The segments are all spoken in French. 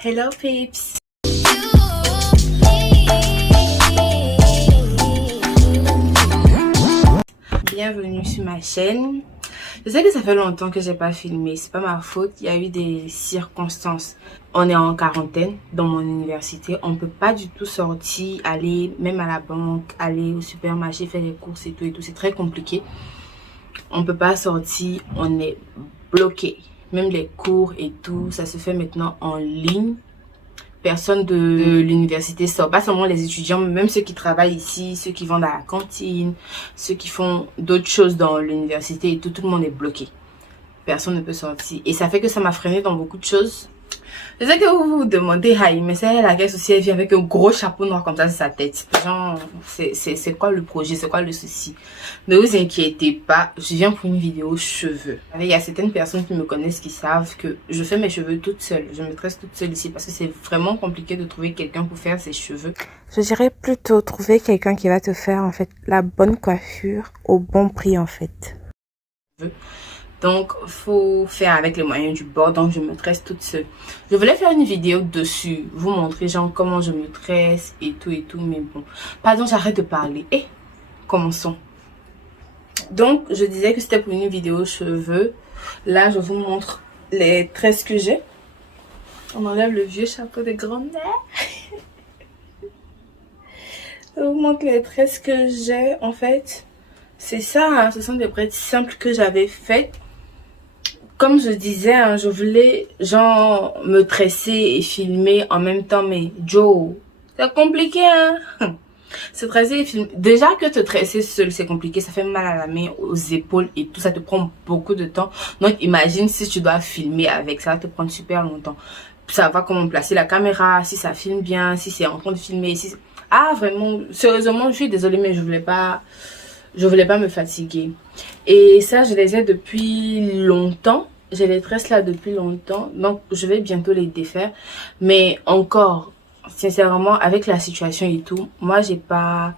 Hello peeps! Bienvenue sur ma chaîne. Je sais que ça fait longtemps que j'ai pas filmé, c'est pas ma faute, il y a eu des circonstances. On est en quarantaine dans mon université, on peut pas du tout sortir, aller même à la banque, aller au supermarché, faire des courses et tout, c'est très compliqué. On peut pas sortir, on est bloqué. Même les cours et tout, ça se fait maintenant en ligne. Personne de l'université sort, pas seulement les étudiants, mais même ceux qui travaillent ici, ceux qui vendent à la cantine, ceux qui font d'autres choses dans l'université et tout, tout le monde est bloqué. Personne ne peut sortir. Et ça fait que ça m'a freiné dans beaucoup de choses. Je sais que vous vous demandez, Haï, mais c'est laquelle aussi elle vient avec un gros chapeau noir comme ça sur sa tête. Genre, c'est quoi le projet, c'est quoi le souci? Ne vous inquiétez pas, je viens pour une vidéo cheveux. Il y a certaines personnes qui me connaissent qui savent que je fais mes cheveux toute seule. Je me tresse toute seule ici parce que c'est vraiment compliqué de trouver quelqu'un pour faire ses cheveux. Je dirais plutôt trouver quelqu'un qui va te faire en fait la bonne coiffure au bon prix en fait. Donc, faut faire avec les moyens du bord. Donc, je me tresse toute seule. Je voulais faire une vidéo dessus, vous montrer genre comment je me tresse et tout, mais bon. Pardon, j'arrête de parler. Et commençons. Donc, je disais que c'était pour une vidéo cheveux. Là, je vous montre les tresses que j'ai. On enlève le vieux chapeau de grand-mère. Je vous montre les tresses que j'ai. En fait, c'est ça, hein, ce sont des braids simples que j'avais faites. Comme je disais, hein, je voulais genre me tresser et filmer en même temps, mais Joe, c'est compliqué, hein. Se tresser et filmer. Déjà que te tresser seul, c'est compliqué, ça fait mal à la main, aux épaules et tout, ça te prend beaucoup de temps. Donc imagine si tu dois filmer avec ça, va te prendre super longtemps. Savoir comment placer la caméra, si ça filme bien, si c'est en train de filmer, si... Ah vraiment, sérieusement, je suis désolée, mais je voulais pas me fatiguer. Et ça, je les ai depuis longtemps. J'ai les tresses là depuis longtemps. Donc, je vais bientôt les défaire. Mais encore, sincèrement, avec la situation et tout, moi, j'ai pas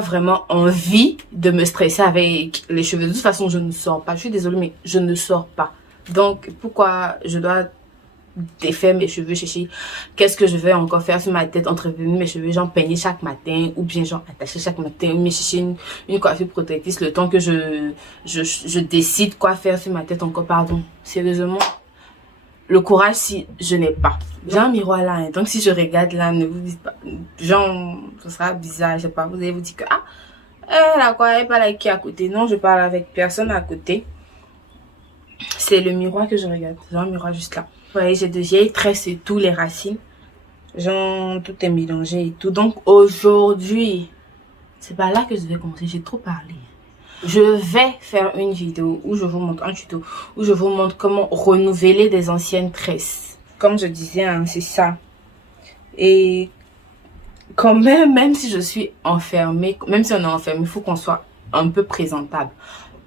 vraiment envie de me stresser avec les cheveux. De toute façon, je ne sors pas. Je suis désolée, mais je ne sors pas. Donc, pourquoi je dois défaire mes cheveux, chercher qu'est-ce que je vais encore faire sur ma tête, entretenir mes cheveux, genre peigner chaque matin ou bien genre attacher chaque matin, ou me chercher une coiffure protectrice le temps que je décide quoi faire sur ma tête encore. Pardon, sérieusement, le courage si je n'ai pas. J'ai un miroir là, hein, donc si je regarde là, ne vous dites pas, genre ce sera bizarre, je sais pas, vous allez vous dire que ah, elle a quoi, elle parle avec qui à côté? Non, je parle avec personne à côté. C'est le miroir que je regarde, j'ai un miroir juste là. Vous voyez, j'ai de vieilles tresses et tout, les racines. Genre, tout est mélangé et tout. Donc, aujourd'hui, c'est pas là que je vais commencer. J'ai trop parlé. Je vais faire une vidéo où je vous montre un tuto, où je vous montre comment renouveler des anciennes tresses. Comme je disais, hein, c'est ça. Et quand même si je suis enfermée, même si on est enfermé, il faut qu'on soit un peu présentable.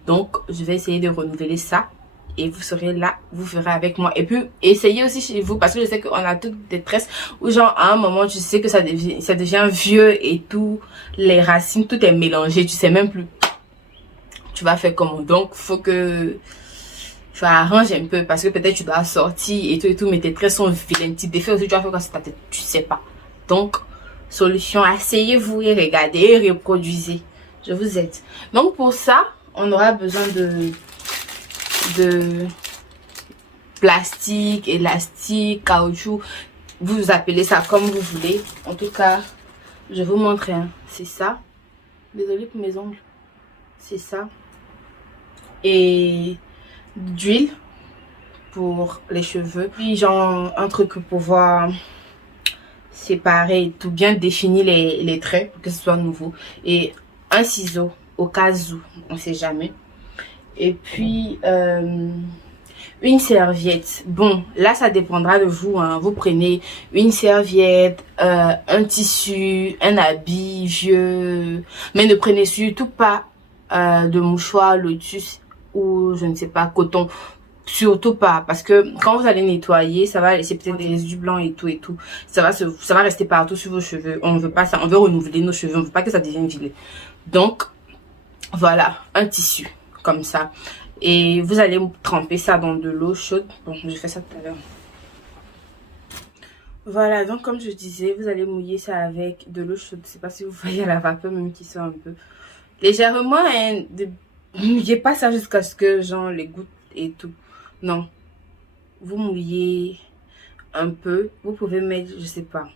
Donc, je vais essayer de renouveler ça. Et vous serez là, vous ferez avec moi. Et puis, essayez aussi chez vous. Parce que je sais qu'on a toutes des tresses où genre, à un moment, tu sais que ça devient vieux et tout. Les racines, tout est mélangé. Tu sais même plus. Tu vas faire comment. Donc, faut que tu arranges un peu. Parce que peut-être tu dois sortir et tout. Mais tes tresses sont vilaines. Petit défait aussi, tu vas faire quoi sur ta tête. Tu sais pas. Donc, solution, asseyez-vous et regardez et reproduisez. Je vous aide. Donc, pour ça, on aura besoin de plastique, élastique, caoutchouc, vous appelez ça comme vous voulez. En tout cas, je vous montre, hein. C'est ça. Désolée pour mes ongles. C'est ça. Et d'huile pour les cheveux. Puis genre un truc pour pouvoir séparer et tout, bien définir les traits pour que ce soit nouveau. Et un ciseau au cas où, on sait jamais. Et puis, une serviette. Bon, là, ça dépendra de vous, hein. Vous prenez une serviette, un tissu, un habit vieux. Mais ne prenez surtout pas de mouchoir, lotus ou je ne sais pas, coton. Surtout pas. Parce que quand vous allez nettoyer, ça va laisser peut-être des résidus blancs et tout. Ça va rester partout sur vos cheveux. On ne veut pas ça. On veut renouveler nos cheveux. On ne veut pas que ça devienne vilain. Donc, voilà, un tissu. Comme ça, et vous allez tremper ça dans de l'eau chaude. Bon, je fais ça tout à l'heure. Voilà, donc comme je disais, vous allez mouiller ça avec de l'eau chaude. Je sais pas si vous voyez la vapeur même qui sort un peu. Légèrement, hein, mouillez pas ça jusqu'à ce que genre les gouttes et tout. Non, vous mouillez un peu. Vous pouvez mettre, je sais pas,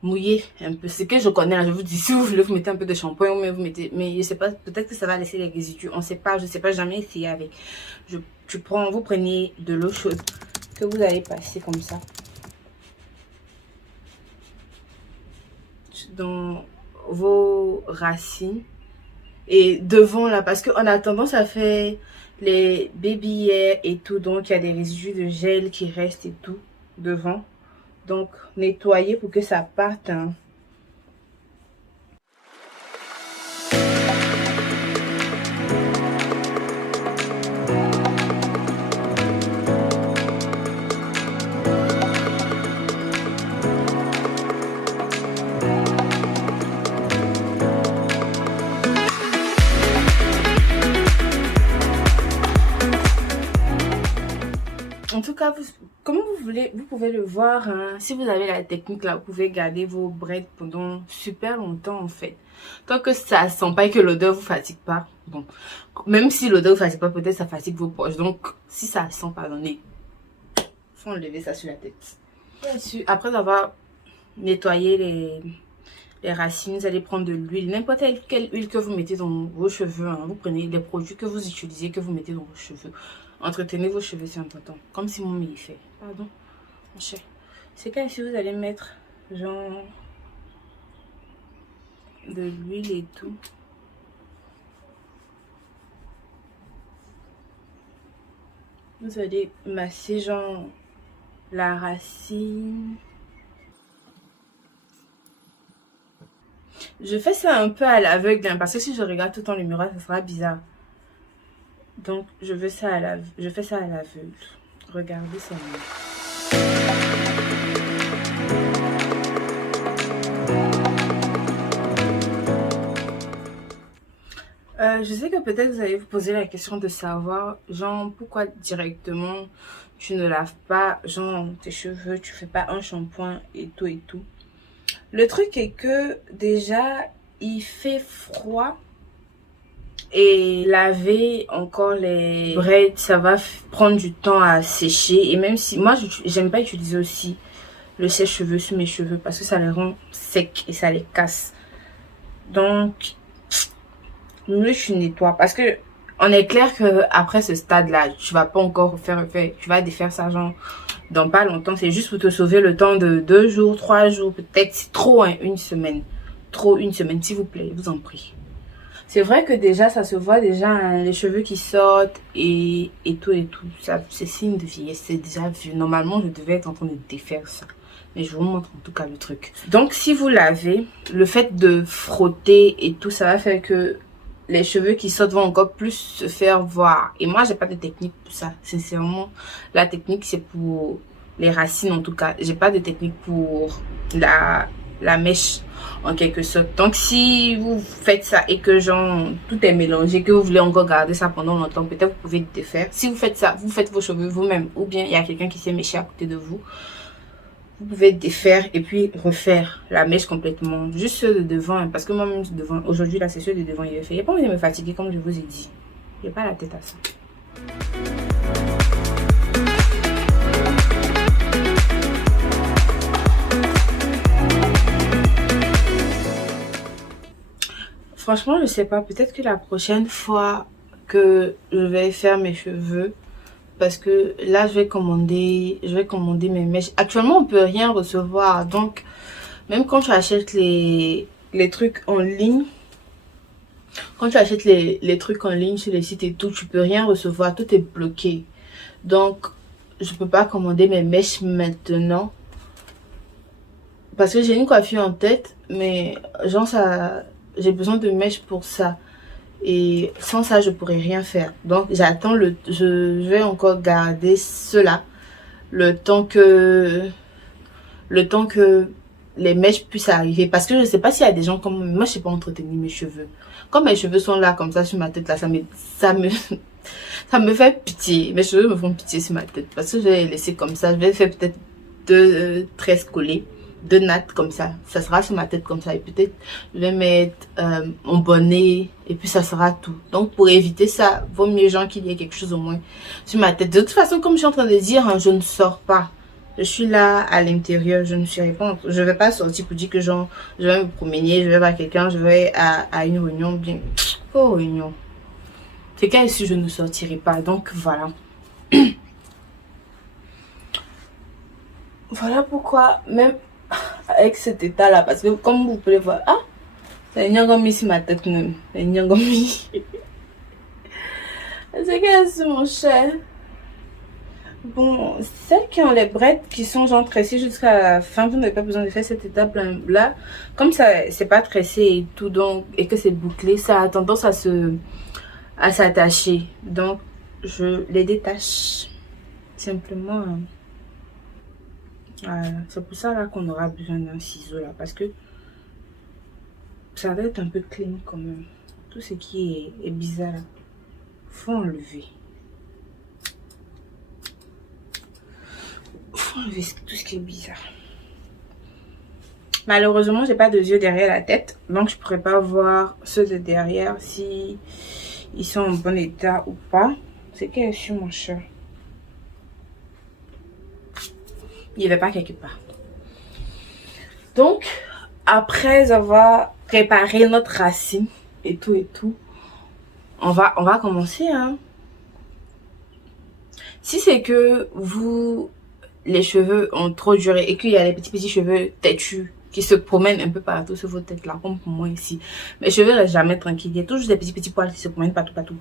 mouiller un peu. Ce que je connais, là, je vous dis, si vous voulez, vous mettez un peu de shampoing, mais vous mettez, mais je sais pas, peut-être que ça va laisser les résidus. On sait pas, je sais pas, jamais essayé avec. Vous prenez de l'eau chaude que vous allez passer comme ça dans vos racines et devant là, parce qu'on a tendance à faire les baby hairs et tout, donc il y a des résidus de gel qui restent et tout devant. Donc nettoyer pour que ça parte, hein. En tout cas, comme vous voulez, vous pouvez le voir, hein. Si vous avez la technique là, vous pouvez garder vos braids pendant super longtemps en fait. Tant que ça sent pas et que l'odeur vous fatigue pas. Bon, même si l'odeur vous fatigue pas, peut-être ça fatigue vos poches. Donc, si ça sent, pardonnez, faut enlever ça sur la tête. Après avoir nettoyé les racines, vous allez prendre de l'huile, n'importe quelle huile que vous mettez dans vos cheveux, hein. Vous prenez les produits que vous utilisez, que vous mettez dans vos cheveux. Entretenez vos cheveux, c'est important. Comme si mon mille fait. Pardon, mon cher. C'est comme si vous allez mettre genre de l'huile et tout. Vous allez masser genre la racine. Je fais ça un peu à l'aveugle, hein, parce que si je regarde tout le temps le miroir, ça sera bizarre. Donc, je fais ça à l'aveugle. Regardez ça. Je sais que peut-être vous allez vous poser la question de savoir, genre, pourquoi directement tu ne laves pas, genre, tes cheveux, tu fais pas un shampoing et tout et tout. Le truc est que déjà, il fait froid. Et laver encore les braids, ça va prendre du temps à sécher. Et même si moi, j'aime pas utiliser aussi le sèche-cheveux sur mes cheveux parce que ça les rend secs et ça les casse. Donc, mieux je nettoie. Parce que on est clair que après ce stade-là, tu vas pas encore refaire. Tu vas défaire ça genre dans pas longtemps. C'est juste pour te sauver le temps de 2 jours, 3 jours, peut-être. C'est trop, hein, une semaine. Trop une semaine, s'il vous plaît, je vous en prie. C'est vrai que déjà, ça se voit déjà, hein, les cheveux qui sortent et tout et tout. Ça, c'est signe de vieillesse, c'est déjà vieux. Normalement, je devais être en train de défaire ça. Mais je vous montre en tout cas le truc. Donc, si vous lavez, le fait de frotter et tout, ça va faire que les cheveux qui sortent vont encore plus se faire voir. Et moi, j'ai pas de technique pour ça. Sincèrement, la technique, c'est pour les racines en tout cas. J'ai pas de technique pour la mèche en quelque sorte. Donc si vous faites ça et que genre tout est mélangé, que vous voulez encore garder ça pendant longtemps, peut-être vous pouvez le défaire. Si vous faites ça, vous faites vos cheveux vous-même ou bien il y a quelqu'un qui s'est méché à côté de vous, vous pouvez défaire et puis refaire la mèche complètement. Juste ceux de devant, hein, parce que moi-même devant, aujourd'hui là c'est ceux de devant il est fait. Il n'y a pas envie de me fatiguer comme je vous ai dit. Il n'y a pas la tête à ça. Franchement, je sais pas. Peut-être que la prochaine fois que je vais faire mes cheveux, parce que là, je vais commander mes mèches. Actuellement, on peut rien recevoir. Donc, même quand tu achètes les trucs en ligne, quand tu achètes les trucs en ligne sur les sites et tout, tu peux rien recevoir. Tout est bloqué. Donc, je peux pas commander mes mèches maintenant. Parce que j'ai une coiffure en tête, mais genre ça... J'ai besoin de mèches pour ça. Et sans ça, je pourrais rien faire. Donc, j'attends je vais encore garder cela le temps que les mèches puissent arriver. Parce que je sais pas s'il y a des gens comme moi, je sais pas entretenir mes cheveux. Quand mes cheveux sont là, comme ça, sur ma tête, là, ça me fait pitié. Mes cheveux me font pitié sur ma tête. Parce que je vais les laisser comme ça. Je vais faire peut-être deux tresses collées, deux nattes comme ça sera sur ma tête comme ça, et peut-être je vais mettre mon bonnet et puis ça sera tout. Donc pour éviter ça, vaut mieux genre qu'il y ait quelque chose au moins sur ma tête. De toute façon, comme je suis en train de dire, hein, je ne sors pas, je suis là à l'intérieur, je ne suis pas, je vais pas sortir pour dire que genre je vais me promener, je vais voir quelqu'un, je vais à une réunion, bien, oh réunion, c'est qu'à si je ne sortirai pas. Donc voilà. Voilà pourquoi, même avec cet état là, parce que comme vous pouvez voir, ah, c'est une yangomi sur ma tête même, c'est une yangomi. C'est qu'est-ce mon cher. Bon, celles qui ont les brettes qui sont genre tressées jusqu'à la fin, vous n'avez pas besoin de faire cette étape là. Comme ça, c'est pas tressé et tout, donc, et que c'est bouclé, ça a tendance à s'attacher. Donc, je les détache simplement. Voilà, c'est pour ça là qu'on aura besoin d'un ciseau là, parce que ça doit être un peu clean quand même. Tout ce qui est bizarre, faut enlever. Faut enlever tout ce qui est bizarre. Malheureusement, j'ai pas de yeux derrière la tête, donc je pourrais pas voir ceux de derrière si ils sont en bon état ou pas. C'est qu'elle est sur mon chat. Il n'y avait pas quelque part. Donc, après avoir préparé notre racine et tout, on va commencer, hein. Si c'est que vous, les cheveux ont trop duré et qu'il y a les petits cheveux têtus qui se promènent un peu partout sur vos têtes là, comme pour moi ici, mes cheveux restent jamais tranquilles. Il y a toujours des petits poils qui se promènent partout.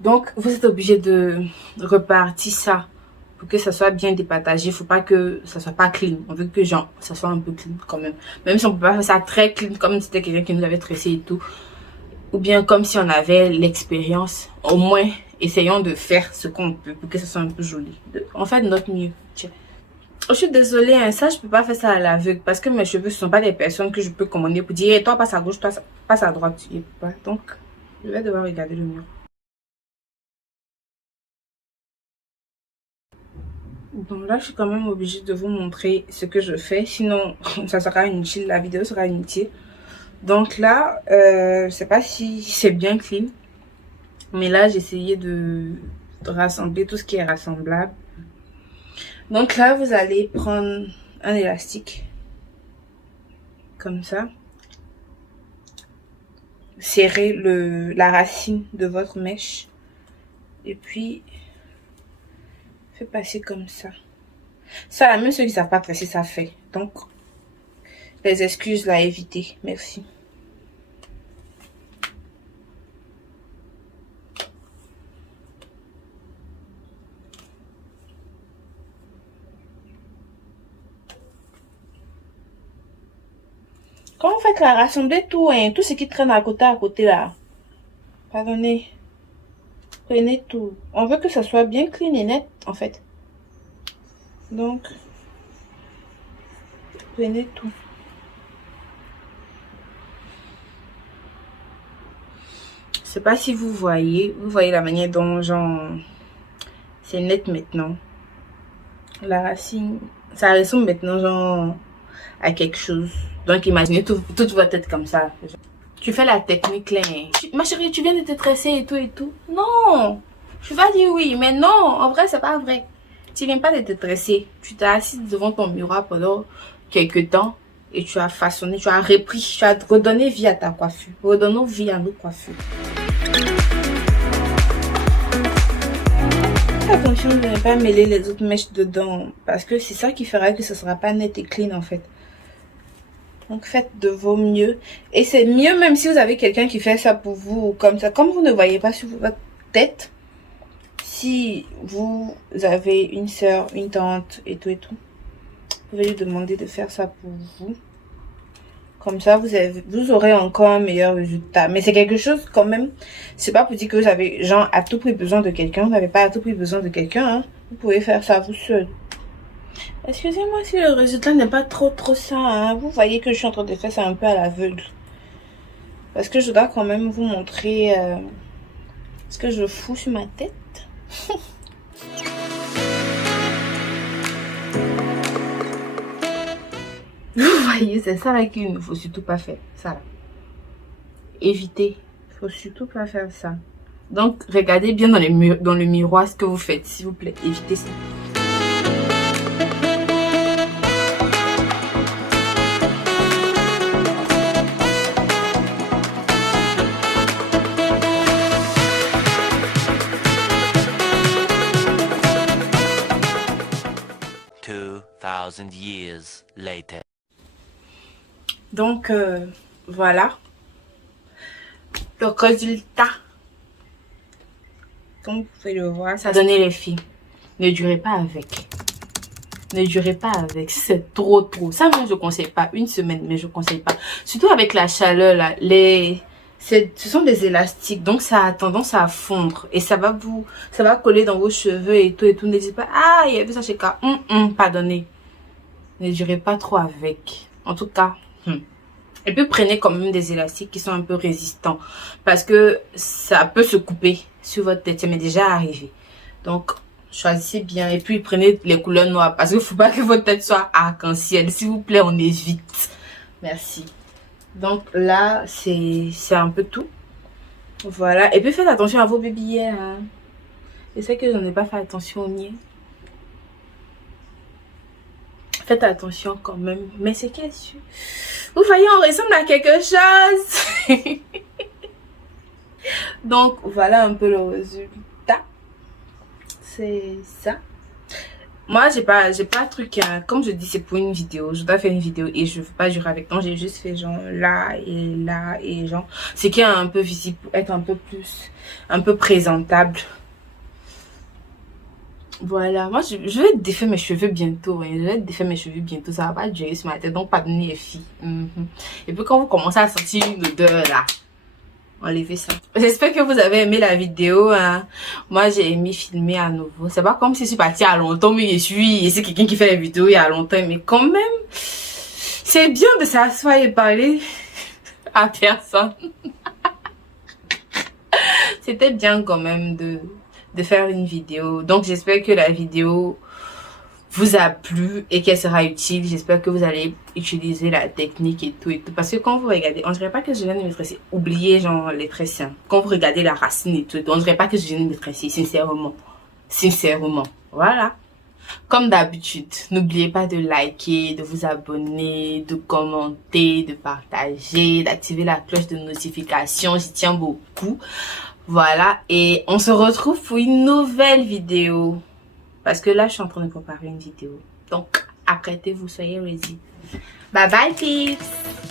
Donc, vous êtes obligé de repartir ça pour que ça soit bien départagé. Il faut pas que ça soit pas clean. On veut que genre ça soit un peu clean quand même. Même si on peut pas faire ça très clean comme si c'était quelqu'un qui nous avait tressé et tout. Ou bien comme si on avait l'expérience. Au moins, essayons de faire ce qu'on peut pour que ça soit un peu joli. On fait de notre mieux. Tiens. Je suis désolée, hein, ça je peux pas faire ça à l'aveugle parce que mes cheveux ce sont pas des personnes que je peux commander pour dire hey, toi passe à gauche, toi passe à droite. Et pas. Donc, je vais devoir regarder le mur. Donc là, je suis quand même obligée de vous montrer ce que je fais. Sinon, ça sera inutile. La vidéo sera inutile. Donc là, je sais pas si c'est bien clean. Mais là, j'ai essayé de rassembler tout ce qui est rassemblable. Donc là, vous allez prendre un élastique. Comme ça. Serrer la racine de votre mèche. Et puis... passer comme ça. Ça, même ceux qui savent pas tresser, ça fait. Donc, les excuses là, éviter. Merci. Quand vous faites la rassembler tout, hein, tout ce qui traîne à côté là. Pardonnez. Prenez tout. On veut que ça soit bien clean et net en fait. Donc, prenez tout. Je sais pas si vous voyez la manière dont genre c'est net maintenant. La racine, ça ressemble maintenant genre à quelque chose. Donc imaginez toute votre tête comme ça. Tu fais la technique là. Ma chérie, tu viens de te tresser et tout. Non, je vais dire oui, mais non, en vrai, c'est pas vrai. Tu viens pas de te tresser. Tu t'es assise devant ton miroir pendant quelques temps et tu as façonné, tu as repris, tu as redonné vie à ta coiffure. Redonnons vie à nos coiffures. Fais attention de ne pas mêler les autres mèches dedans parce que c'est ça qui fera que ce sera pas net et clean en fait. Donc faites de vos mieux. Et c'est mieux même si vous avez quelqu'un qui fait ça pour vous comme ça. Comme vous ne voyez pas sur votre tête. Si vous avez une soeur, une tante et tout. Vous pouvez lui demander de faire ça pour vous. Comme ça vous aurez encore un meilleur résultat. Mais c'est quelque chose quand même. C'est pas pour dire que vous avez genre à tout prix besoin de quelqu'un. Vous n'avez pas à tout prix besoin de quelqu'un. Hein. Vous pouvez faire ça vous seul. Excusez-moi si le résultat n'est pas trop ça, hein. Vous voyez que je suis en train de faire ça un peu à l'aveugle. Parce que je dois quand même vous montrer ce que je fous sur ma tête. voyez, c'est ça là qu'il ne faut surtout pas faire. Ça là. Évitez. Il faut surtout pas faire ça. Donc, regardez bien dans le miroir ce que vous faites, s'il vous plaît. Évitez ça. Years later. Donc, voilà. Le résultat. Comme vous pouvez le voir, ça donnait les filles. Ne durez pas avec. Ne durez pas avec. C'est trop. Ça, moi, je conseille pas. Une semaine, mais je conseille pas. Surtout avec la chaleur, là. Ce sont des élastiques. Donc, ça a tendance à fondre. Et ça va coller dans vos cheveux et tout. Ne dites pas, ah, il y a vu ça chez K. Pardonnez. Ne durez pas trop avec. En tout cas. Et puis, prenez quand même des élastiques qui sont un peu résistants. Parce que ça peut se couper sur votre tête. Ça m'est déjà arrivé. Donc, choisissez bien. Et puis, prenez les couleurs noires. Parce qu'il ne faut pas que votre tête soit arc-en-ciel. S'il vous plaît, on évite. Merci. Donc, là, c'est un peu tout. Voilà. Et puis, faites attention à vos bébés. Hein. Je sais que je n'en ai pas fait attention au mien. Faites attention quand même. Mais c'est qu'elle sûr. Vous voyez, on ressemble à quelque chose. Donc, voilà un peu le résultat. C'est ça. Moi, j'ai pas de truc. Hein. Comme je dis, c'est pour une vidéo. Je dois faire une vidéo et je veux pas durer avec. Donc, j'ai juste fait genre là et genre. Ce qui est un peu visible pour être un peu présentable. Voilà, moi je vais défaire mes cheveux bientôt. Hein. Je vais défaire mes cheveux bientôt. Ça va pas durer sur ma tête. Donc, pardonnez les filles. Et puis, quand vous commencez à sentir une odeur là, enlevez ça. J'espère que vous avez aimé la vidéo. Hein. Moi, j'ai aimé filmer à nouveau. C'est pas comme si je suis partie à longtemps, mais c'est quelqu'un qui fait la vidéo il y a longtemps. Mais quand même, c'est bien de s'asseoir et parler à personne. C'était bien quand même de faire une vidéo. Donc, j'espère que la vidéo vous a plu et qu'elle sera utile. J'espère que vous allez utiliser la technique et tout. Parce que quand vous regardez, on dirait pas que je viens de me tresser. Oubliez genre les tresses. Quand vous regardez la racine et tout, on dirait pas que je viens de me tresser, sincèrement. Sincèrement. Voilà. Comme d'habitude, n'oubliez pas de liker, de vous abonner, de commenter, de partager, d'activer la cloche de notification. J'y tiens beaucoup. Voilà. Et on se retrouve pour une nouvelle vidéo. Parce que là, je suis en train de préparer une vidéo. Donc, apprêtez-vous, soyez ready. Bye bye, peeps!